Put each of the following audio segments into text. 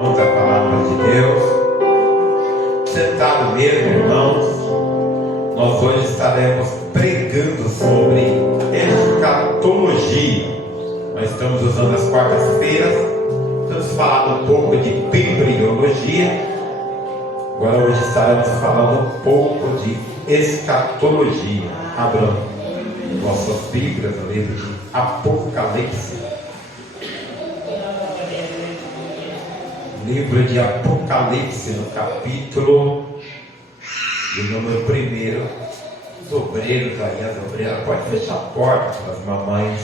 Vamos à palavra de Deus. Sentado mesmo, irmãos, nós hoje estaremos pregando sobre escatologia. Nós estamos usando as quartas-feiras, estamos falando um pouco de embriologia. Agora hoje estaremos falando um pouco de escatologia. Abram nossas Bíblias no livro de Apocalipse. Livro de Apocalipse, no capítulo de número 1. Os obreiros aí, as obreiras, pode fechar a porta para as mamães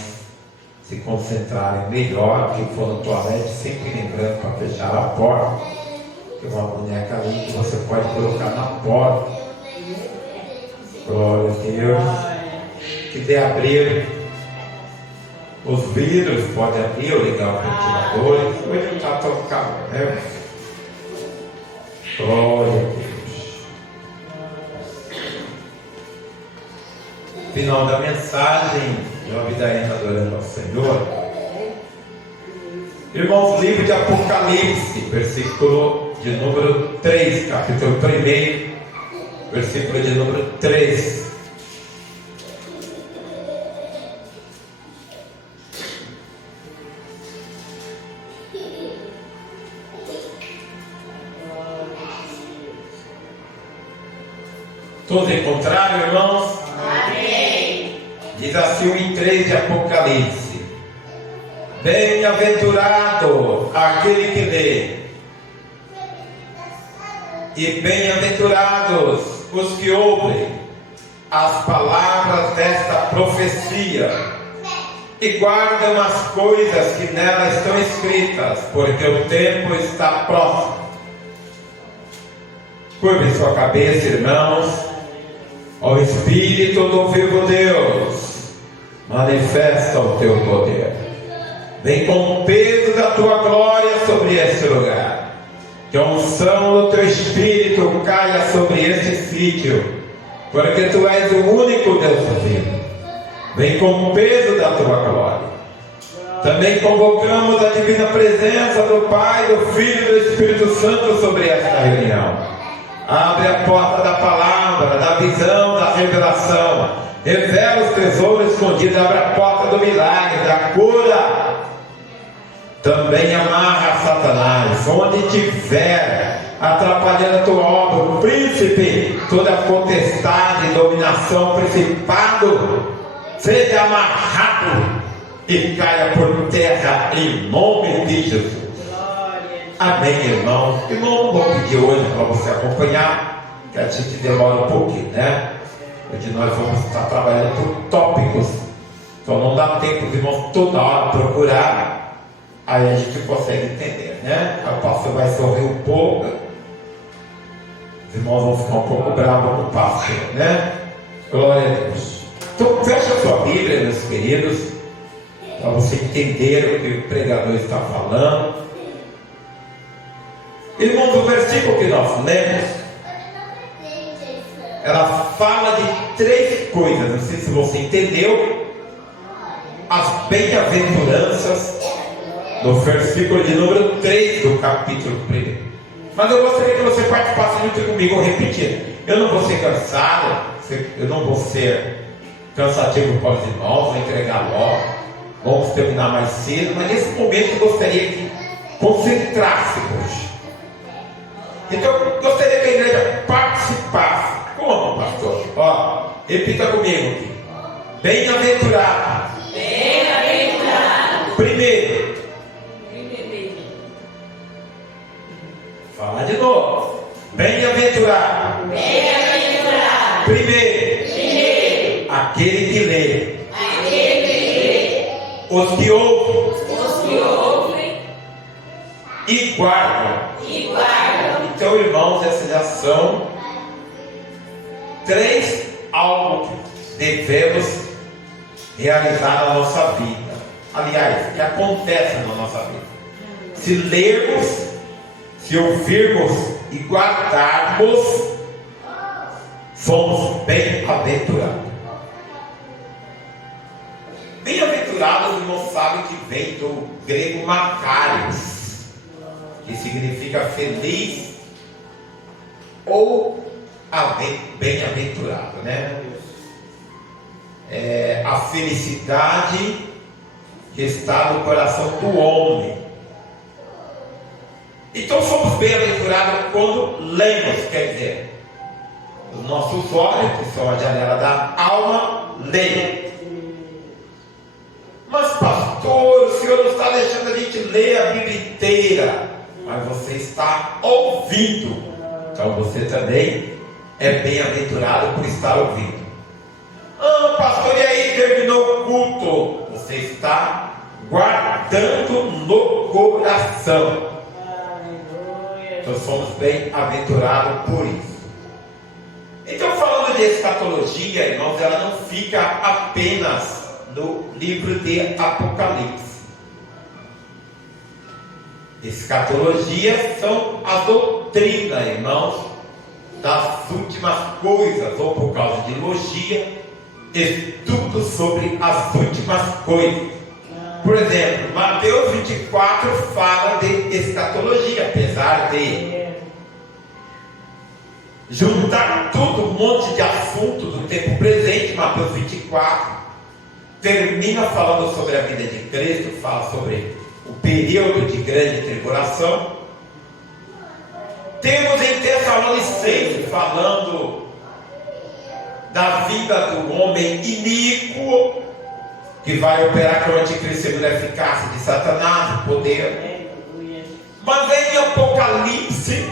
se concentrarem melhor. Quem for no toalete, sempre lembrando para fechar a porta. Tem uma boneca ali que você pode colocar na porta. Glória a Deus. Se quiser abrir os vidros, pode abrir ou ligar os ventiladores. Hoje não está tão calmo, né? Glória a Deus. Final da mensagem, Job da Ena adorando ao Senhor. Irmãos, livro de Apocalipse, versículo de número 3, capítulo 1, versículo de número 3. Todos encontraram, irmãos? Amém. Diz assim o 3 de Apocalipse: Bem-aventurado aquele que lê, e bem-aventurados os que ouvem as palavras desta profecia e guardam as coisas que nela estão escritas, porque o tempo está próximo. Curve sua cabeça, irmãos. Ó Espírito do vivo Deus, manifesta o teu poder. Vem com o peso da tua glória sobre este lugar. Que a unção do teu Espírito caia sobre este sítio, porque tu és o único Deus vivo. Vem com o peso da tua glória. Também convocamos a divina presença do Pai, do Filho e do Espírito Santo sobre esta reunião. Abre a porta da palavra, da visão, da revelação. Revela os tesouros escondidos. Abre a porta do milagre, da cura. Também amarra Satanás, onde tiver atrapalhando a tua obra, o príncipe, toda potestade, dominação, principado, seja amarrado e caia por terra em nome de Jesus. Amém, irmão. Irmão, vou pedir hoje para você acompanhar, que a gente demora um pouquinho, né? Hoje nós vamos estar trabalhando por tópicos, então não dá tempo de irmãos toda hora procurar, aí a gente consegue entender, né? O pastor vai sorrir um pouco, os irmãos vão ficar um pouco bravos com o pastor, né? Glória a Deus. Então fecha a sua Bíblia, meus queridos, para você entender o que o pregador está falando. Irmãos, o versículo que nós lemos, ela fala de 3 coisas. Não sei se você entendeu. As bem-aventuranças no versículo de número 3 do capítulo 1. Mas eu gostaria que você participasse junto comigo, repetindo. Eu não vou ser cansado, eu não vou ser cansativo para os irmãos, vou entregar logo, vamos terminar mais cedo, mas nesse momento eu gostaria que concentrasse hoje. Então eu gostaria que a igreja participasse. Como, pastor? Ó, repita comigo aqui. Bem-aventurado. Bem-aventurado. Primeiro. Fala de novo. Bem-aventurado. Bem-aventurado. Primeiro. Aquele que lê. Aquele que lê. Os que ouvem. Os que ouvem. E guardam. E guardam. Então, irmãos, essas já são 3 algo que devemos realizar na nossa vida. Aliás, que acontece na nossa vida. Se lermos, se ouvirmos e guardarmos, somos bem-aventurados. Bem-aventurados, irmãos, sabem que vem do grego Macarios. que significa feliz ou bem-aventurado, né? É a felicidade que está no coração do homem. Então somos bem-aventurados quando lemos, quer dizer, os nossos olhos, que são a janela da alma, leem. Mas pastor, o senhor não está deixando a gente ler a Bíblia inteira, mas você está ouvindo. Então você também é bem-aventurado por estar ouvindo. Ah, pastor, e aí terminou o culto? Você está guardando no coração. Então somos bem-aventurados por isso. Então, falando de escatologia, irmãos, ela não fica apenas no livro de Apocalipse. Escatologia são a doutrina, irmãos, das últimas coisas, ou por causa de logia, estudo sobre as últimas coisas. Por exemplo, Mateus 24 fala de escatologia, apesar de juntar todo um monte de assunto do tempo presente. Mateus 24 termina falando sobre a vida de Cristo, fala sobre o período de grande tribulação. Temos em Tessalonicenses falando da vida do homem iníquo, que vai operar com o anticristo segundo a eficácia de Satanás, o poder. Mas é em Apocalipse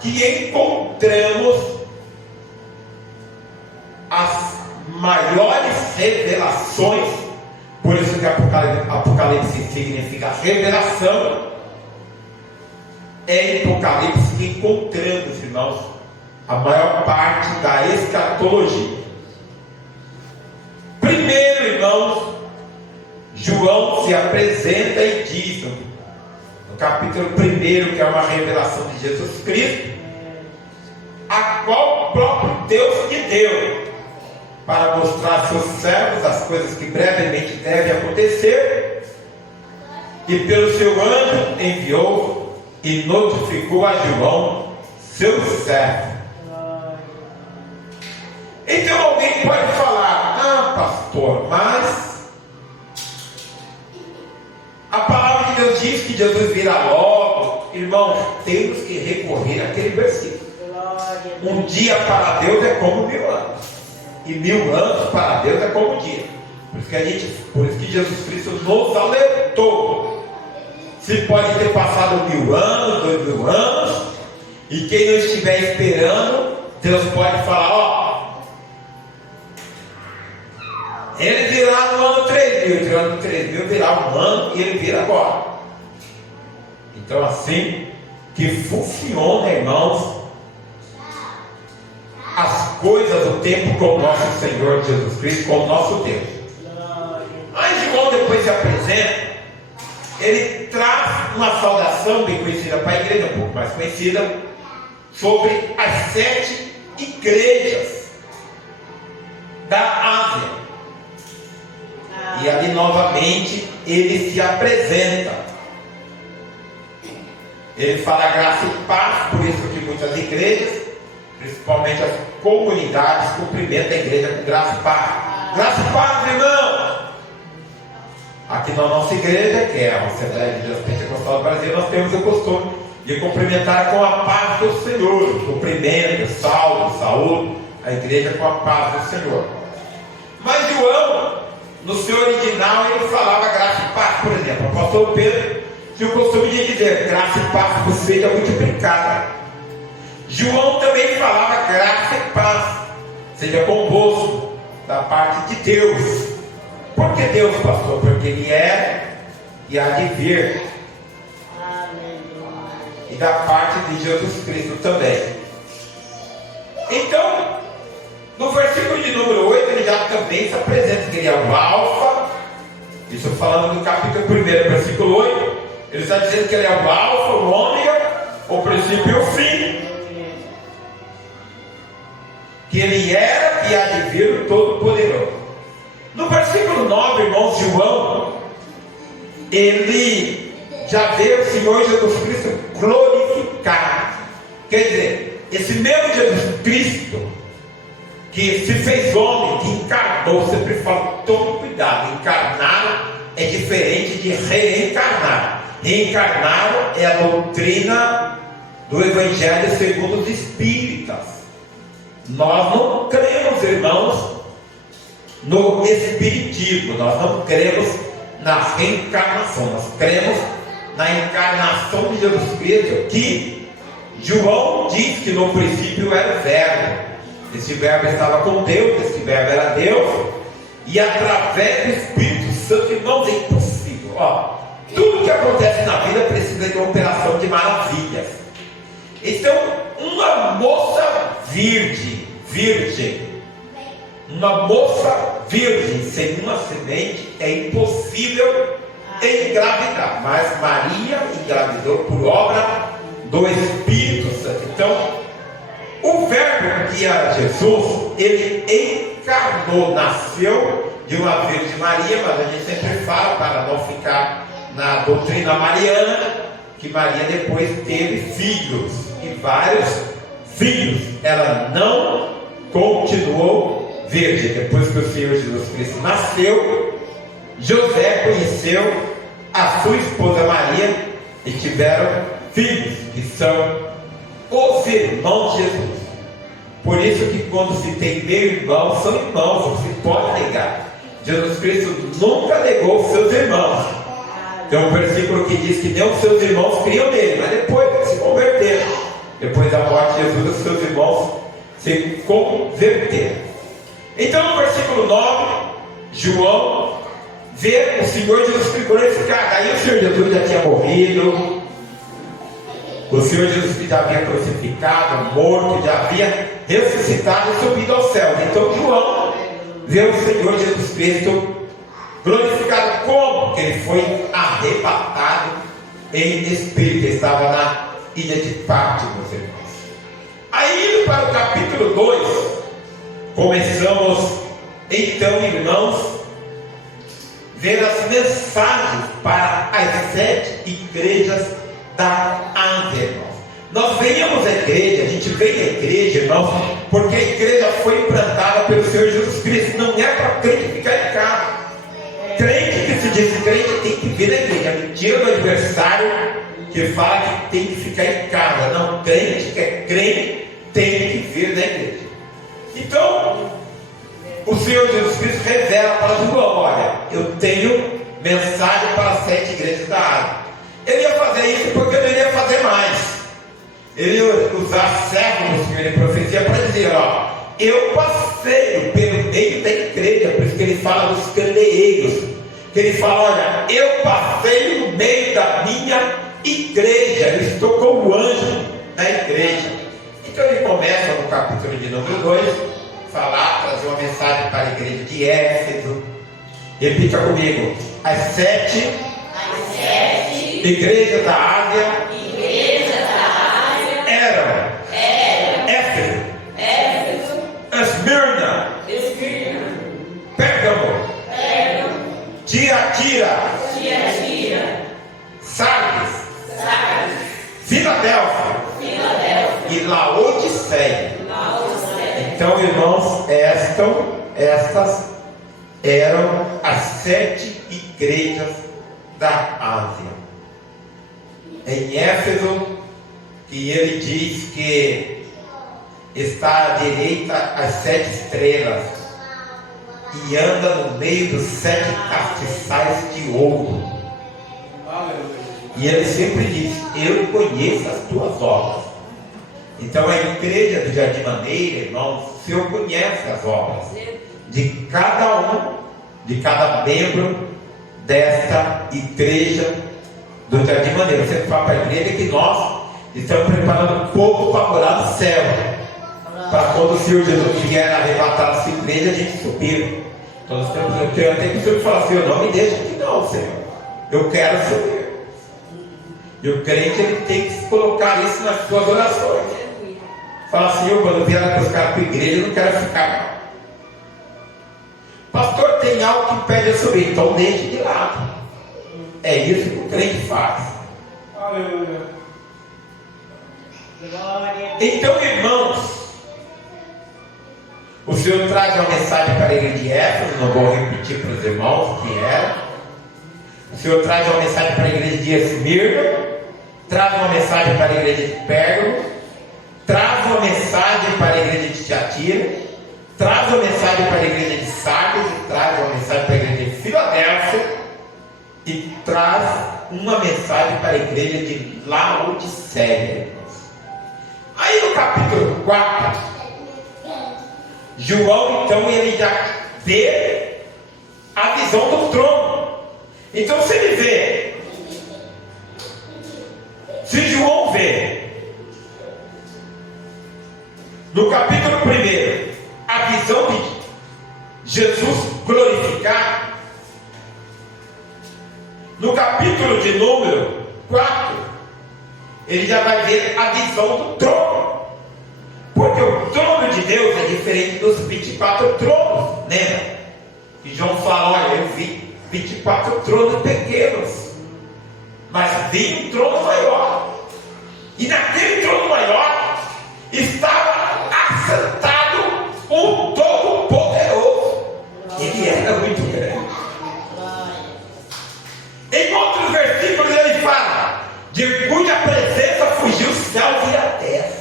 que encontramos as maiores revelações. Por isso que Apocalipse significa revelação. É em Apocalipse que encontramos, irmãos, a maior parte da escatologia. Primeiro, irmãos, João se apresenta e diz, no capítulo 1, que é uma revelação de Jesus Cristo, a qual o próprio Deus que deu, para mostrar a seus servos as coisas que brevemente devem acontecer, e pelo seu anjo enviou e notificou a João, seu servo. Então alguém pode falar: ah, pastor, mas a palavra de Deus diz que Jesus virá logo. Irmãos, temos que recorrer àquele versículo. Um dia para Deus é como 1000 anos, e 1000 anos para Deus é como um dia. Por isso que Jesus Cristo nos alertou. Se pode ter passado 1000 anos, 2000 anos, e quem não estiver esperando, Deus pode falar: ó, ele virá no ano 3000, no ano 3000 virá um ano, e ele vira agora. Então, assim que funciona, irmãos, as coisas do tempo com o nosso Senhor Jesus Cristo, com o nosso Deus. Mas João depois se apresenta, ele traz uma saudação bem conhecida para a igreja, um pouco mais conhecida, sobre as 7 igrejas da Ásia. E ali novamente ele se apresenta. Ele fala graça e paz, por isso que muitas igrejas, principalmente as comunidades, cumprimentam a igreja com graça e paz. Graça e paz, irmão! Aqui na nossa igreja, que é a Assembleia de Deus Pentecostal do Brasil, nós temos o costume de cumprimentar com a paz do Senhor. Cumprimento, saúde a igreja com a paz do Senhor. Mas João, no seu original, ele falava graça e paz. Por exemplo, o apóstolo Pedro tinha o costume de dizer: graça e paz vos seja multiplicada. João também falava graça e paz seja convosco, da parte de Deus. Por que Deus, pastor? Porque Ele é e há de vir. E da parte de Jesus Cristo também. Então, no versículo de número 8, ele já também se apresenta que ele é o Alfa. Isso falando do capítulo 1, versículo 8. Ele está dizendo que ele é o Alfa, o Ômega, o princípio e o fim. Que ele era e há de vir o Todo-Poderoso. No versículo 9, irmãos, João, ele já vê o Senhor Jesus Cristo glorificado. Quer dizer, esse mesmo Jesus Cristo, que se fez homem, que encarnou, sempre falo, tome cuidado, encarnar é diferente de reencarnar. Reencarnar é a doutrina do Evangelho segundo os Espíritas. Nós não cremos, irmãos, no Espiritismo, nós não cremos na reencarnação, nós cremos na encarnação de Jesus Cristo, que João diz que no princípio era o Verbo. Esse Verbo estava com Deus, esse Verbo era Deus, e através do Espírito Santo, irmãos, é impossível. Tudo que acontece na vida precisa de uma operação de maravilhas. Então, uma moça virgem, uma moça virgem sem uma semente é impossível engravidar, mas Maria engravidou por obra do Espírito Santo. Então, o Verbo que era Jesus, ele encarnou, nasceu de uma Virgem Maria, mas a gente sempre fala, para não ficar na doutrina mariana, que Maria depois teve filhos, e vários filhos. Ela não continuou virgem. Depois que o Senhor Jesus Cristo nasceu, José conheceu a sua esposa Maria e tiveram filhos, que são os irmãos de Jesus. Por isso que quando se tem meio irmão, são irmãos, não se pode negar. Jesus Cristo nunca negou os seus irmãos. Tem um versículo que diz que nem os seus irmãos criam nele, mas depois se converteram. Depois da morte de Jesus, os seus irmãos se converteram. Então no versículo 9, João vê o Senhor Jesus Cristo glorificado. Aí o Senhor Jesus já tinha morrido, o Senhor Jesus já havia crucificado, morto, já havia ressuscitado e subido aos céus. Então João vê o Senhor Jesus Cristo glorificado. Como? Porque ele foi arrebatado em espírito. Ele estava na ilha de Patmos, irmãos. Aí indo para o capítulo 2, começamos então, irmãos, ver as mensagens para as 7 igrejas da Ásia, irmãos. Nós venhamos à igreja, a gente vem à igreja, irmãos, porque a igreja foi implantada pelo Senhor Jesus Cristo. Não é para crente ficar em casa. Crente que se diz crente tem que vir à igreja. Mentira do adversário que fala que tem que ficar em casa. Não, crente que é crente tem que vir na igreja. Então, o Senhor Jesus Cristo revela para João: olha, eu tenho mensagem para as 7 igrejas da Ásia. Ele ia fazer isso porque ele ia fazer mais. Ele ia usar servos do Senhor de profecia para dizer: ó, eu passei pelo meio da igreja. Por isso que ele fala dos candeeiros, que ele fala: olha, eu passei no meio da minha igreja, eu estou como anjo na igreja. Então ele começa no capítulo de número 2, trazer uma mensagem para a igreja de Éfeso. Repita comigo: as 7 igrejas da Ásia eram Éfeso, Esmirna, Pérgamo, Tiatira, Sardes, Filadélfia e Laodiceia. Então, irmãos, estas eram as 7 igrejas da Ásia. Em Éfeso, que ele diz que está à direita as 7 estrelas e anda no meio dos 7 castiçais de ouro. E ele sempre diz: eu conheço as tuas obras. Então a igreja do Jardim Maneira, irmãos, o Senhor conhece as obras de cada membro desta igreja do Jardim Maneira. Você fala para a igreja que nós estamos preparando um povo para morar no céu, para quando o Senhor Jesus vier arrebatar a sua igreja, a gente subir. Então nós temos até que o Senhor falar assim: eu não me deixo aqui não, Senhor, eu quero subir. E o crente, ele tem que colocar isso nas suas orações. Fala assim: eu quando vier buscar para a igreja, eu não quero ficar não. Pastor, tem algo que impede eu subir, então deixe de lado. É isso que o crente faz. Aleluia. Então, irmãos, o Senhor traz uma mensagem para a igreja de Éfeso, não vou repetir para os irmãos o que era. O Senhor traz uma mensagem para a igreja de Esmirna, traz uma mensagem para a igreja de Pérgamo, traz uma mensagem para a igreja de Tiatira, traz uma mensagem para a igreja de Sardes, e traz uma mensagem para a igreja de Filadélfia, e traz uma mensagem para a igreja de Laodiceia. Aí no capítulo 4, João então ele já vê a visão do trono. Então se ele vê, se João vê no capítulo 1 a visão de Jesus glorificado, no capítulo de número 4 ele já vai ver a visão do trono, porque o trono de Deus é diferente dos 24 tronos. Lembra que João fala: olha, eu vi 24 tronos pequenos, mas vi um trono maior, e naquele trono maior estava assentado um Todo-Poderoso. Ele era muito grande. Em outros versículos ele fala de cuja presença fugiu os céus e a terra.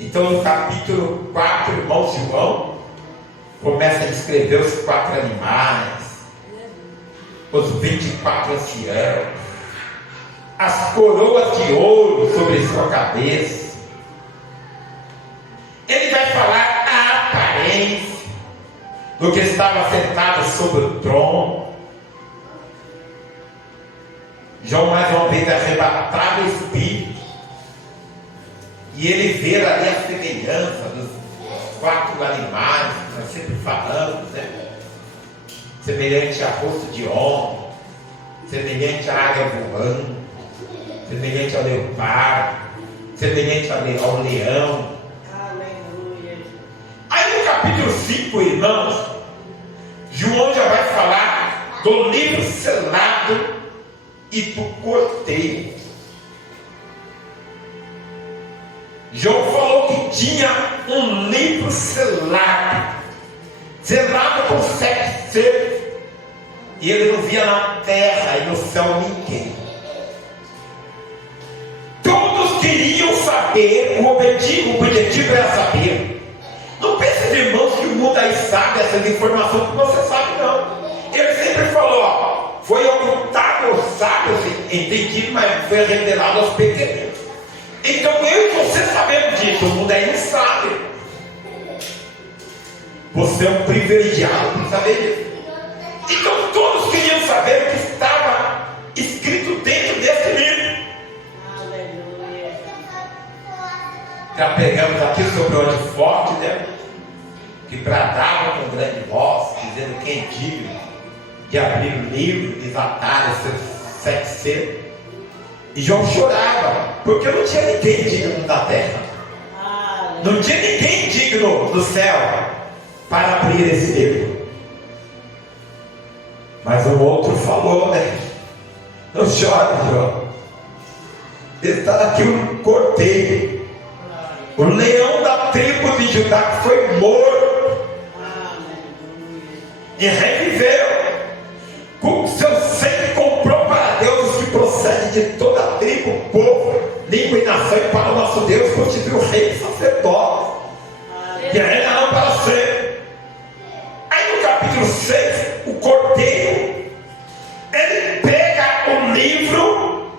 Então no capítulo 4, irmão João começa a descrever os 4 animais, os 24 anciãos, as coroas de ouro sobre sua cabeça. Ele vai falar a aparência do que estava sentado sobre o trono. João mais uma vez arrebatado o espírito, e ele vê ali a semelhança dos 4 animais que nós sempre falamos, né? Semelhante a rosto de homem, semelhante à águia voando, semelhante ao leopardo, semelhante ao leão. Aleluia. Aí no capítulo 5, irmãos, João já vai falar do livro selado e do cordeiro. João falou que tinha um livro selado com 7 selos, e ele não via na terra e no céu ninguém. Todos queriam saber, o objetivo era saber. Não pense, irmãos, que o mundo aí sabe essas informações que você sabe, não. Ele sempre falou: ó, foi ocultado aos sábios, entendido, mas foi revelado aos pequenos. Então eu e você sabemos disso, o mundo aí não sabe. Você é um privilegiado por saber disso. Então todos queriam saber o que estava escrito dentro desse livro. Aleluia. Já pegamos aqui sobre o homem forte, né? Que bradava com grande voz, dizendo: quem é digno de abrir o livro, desatar os seus 7 selos. E João chorava, porque não tinha ninguém digno da terra, não tinha ninguém digno do céu para abrir esse livro. Mas o outro falou, né? Não chore, João. Está aqui um cordeiro, o leão da tribo de Judá, que foi morto e reviveu. Com seu sangue comprou para Deus os que procedem de toda a tribo, povo, língua e nação, e para o nosso Deus constituiu o rei e sacerdote, que reinarão para sempre. Aí no capítulo 6, o cordeiro, ele pega o livro,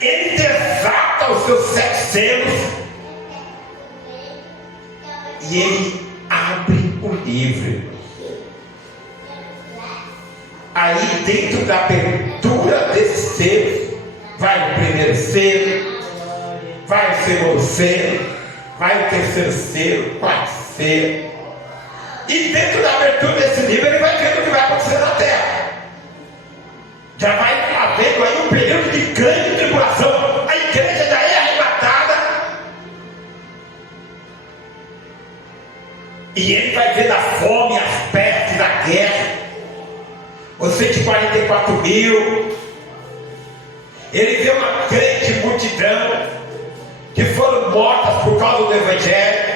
ele desata os seus 7 selos, e ele abre o livro. Aí dentro da abertura desse selo, vai o primeiro selo, vai o segundo selo, vai o terceiro selo, 4 selos. E dentro da abertura desse livro ele vai vendo o que vai acontecer na terra. Já vai havendo aí um período de grande tribulação. A igreja já é arrebatada. E ele vai ver a fome, as pestes, a guerra, os 144 mil. Ele vê uma grande multidão que foram mortas por causa do Evangelho.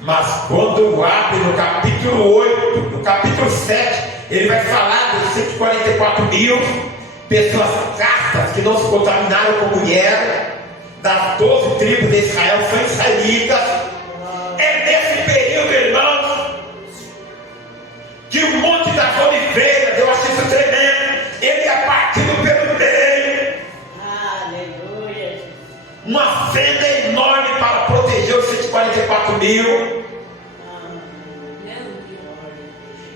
Mas quando abre no capítulo 8, no capítulo 7, ele vai falar dos 144 mil pessoas castas que não se contaminaram com mulher, das 12 tribos de Israel, são israelitas. É nesse período, irmãos, que o Monte das Oliveiras, eu acho isso tremendo, ele é partido pelo meio. Aleluia. Uma fenda enorme para proteger os 144 mil.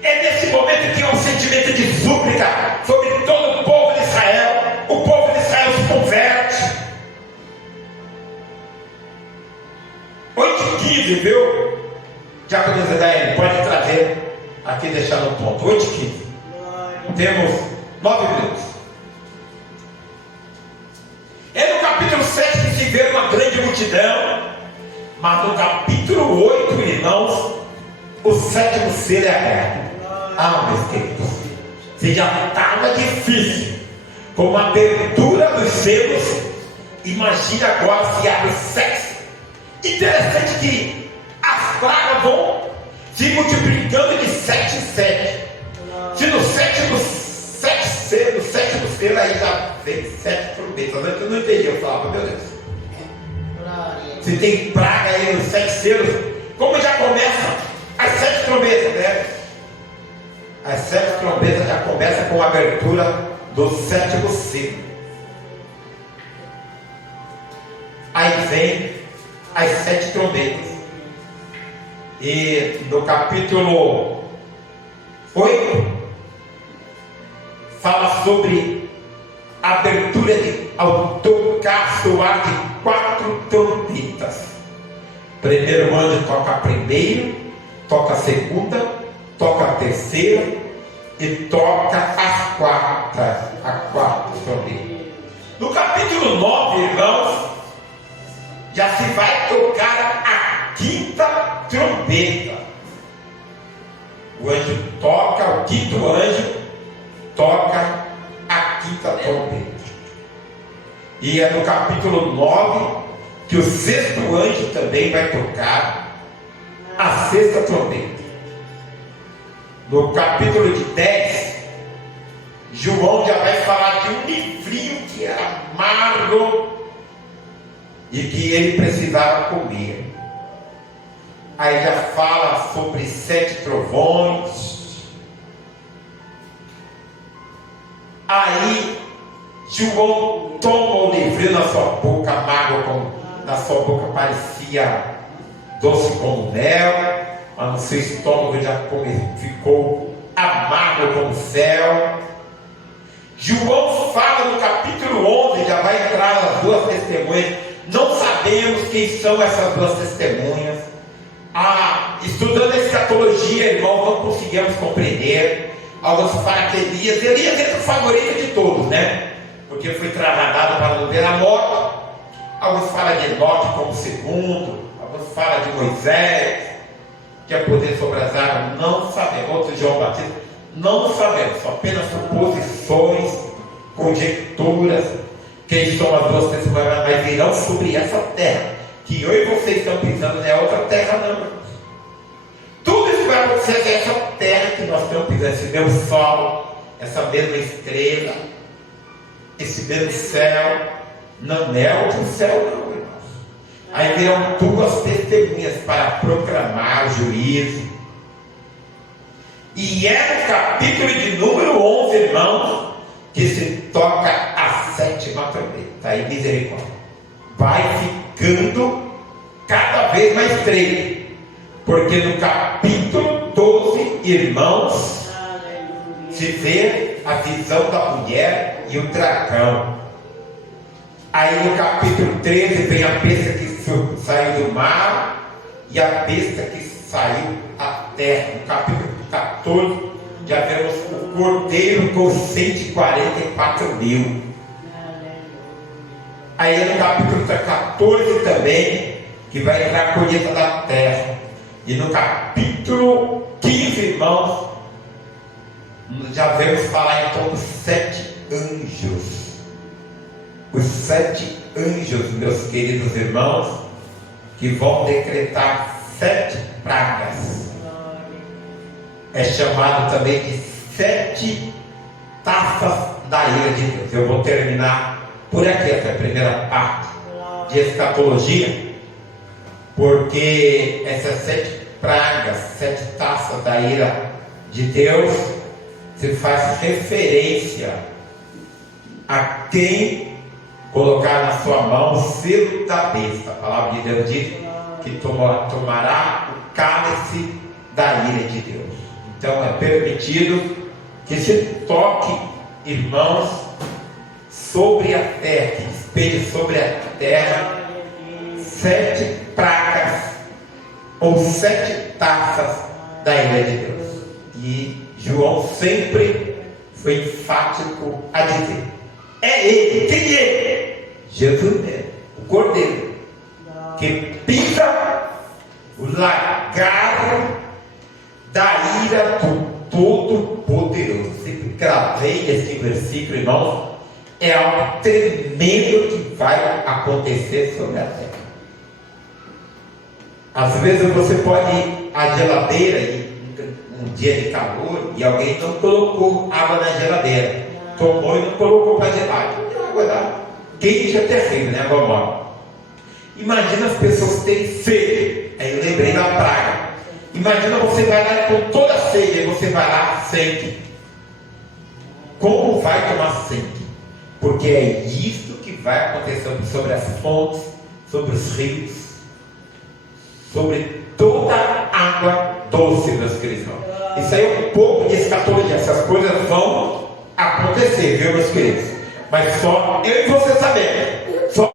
É nesse momento que há um sentimento de súplica sobre todo o povo de Israel. O povo de Israel se converte. 8h15, viu? Diácono Zedaine, pode trazer aqui, deixar no ponto. 8h15. Temos 9 minutos. É no capítulo 7 que se vê uma grande multidão. Mas no capítulo 8, irmãos, o 7º selo é aberto. Ah, meus queridos, se já estava difícil com a abertura dos selos, imagina agora se abre 7. Interessante que as pragas vão se multiplicando de 7 em 7. Se no sétimo selo aí já vem 7 trombetas. Eu não entendi, eu falava, meu Deus. Se tem praga aí nos 7 selos, como já começa as 7 trombetas, né? As 7 trombetas já começam com a abertura do 7º selo. Aí vem as 7 trombetas. E no capítulo 8 fala sobre a abertura ao tocar soar de 4 trombetas. Primeiro anjo toca a primeira, toca a segunda, toca a terceira e toca a quarta trombeta. No capítulo 9, irmãos, já se vai tocar a 5ª trombeta. O anjo toca, o 5º anjo toca a 5ª trombeta. E é no capítulo 9 que o 6º anjo também vai tocar a 6ª trombeta. No capítulo de 10, João já vai falar de um livrinho que era amargo e que ele precisava comer. Aí já fala sobre 7 trovões. Aí João toma o livrinho na sua boca, amargo, na sua boca parecia doce como mel, mas no seu estômago já ficou amargo como céu. João fala no capítulo 11, já vai entrar as 2 testemunhas. Não sabemos quem são essas 2 testemunhas. Estudando a escatologia, irmão, não conseguimos compreender. Alguns falam que Elias é o favorito de todos, né? Porque foi trasladado para não ver a morte. Alguns falam de Enoque como segundo. Alguns falam de Moisés, que é poder sobre as águas. Não sabemos. Outro João Batista. Não sabemos. São apenas suposições, conjecturas. Quem são as 2 testemunhas, mas virão sobre essa terra. Que eu e vocês estão pisando, não é outra terra, não. Tudo isso vai acontecer nessa terra que nós estamos pisando. Esse mesmo sol, essa mesma estrela, esse mesmo céu. Não é outro céu, não, irmãos. Aí virão 2 testemunhas para proclamar o juízo. E é no capítulo de número 11, irmãos, que se toca a 7ª trombeta. Aí misericórdia. Vai ficando cada vez mais estreito. Porque no capítulo 12, irmãos, se vê a visão da mulher e o dragão. Aí no capítulo 13 vem a besta que saiu do mar e a besta que saiu à terra. No capítulo 14 já vemos o cordeiro com 144 mil. Aí no capítulo 14 também, que vai entrar a colheita da terra. E no capítulo 15, irmãos, já vemos falar então dos 7 anjos. 7 anjos, meus queridos irmãos, que vão decretar 7 pragas. É chamado também de 7 taças da ira de Deus. Eu vou terminar por aqui essa primeira parte de escatologia, porque essas 7 pragas, 7 taças da ira de Deus, se faz referência a quem colocar na sua mão o selo da besta. A palavra de Deus diz que tomará o cálice da ira de Deus. Então é permitido que se toque, irmãos, sobre a terra, que despeje sobre a terra 7 pragas ou 7 taças da ira de Deus. E João sempre foi enfático a dizer: é Ele. Quem é? Jesus mesmo, o Cordeiro, que pisa o lagar da ira do Todo-Poderoso. Sempre gravei esse versículo, irmãos. É algo tremendo que vai acontecer sobre a terra. Às vezes você pode ir à geladeira e um dia de calor e alguém não colocou água na geladeira, tomou e não colocou para gelar. Água quente é terrível, né? Água morna. Imagina as pessoas terem sede. Aí eu lembrei da praga. Imagina você vai lá com toda a sede, aí você vai lá sente. Como vai tomar sede? Porque é isso que vai acontecer sobre as fontes, sobre os rios, sobre toda a água doce, meus queridos. Isso aí é um pouco de escatologia. Essas coisas vão acontecer, viu, meus queridos? Mas só eu e você sabemos.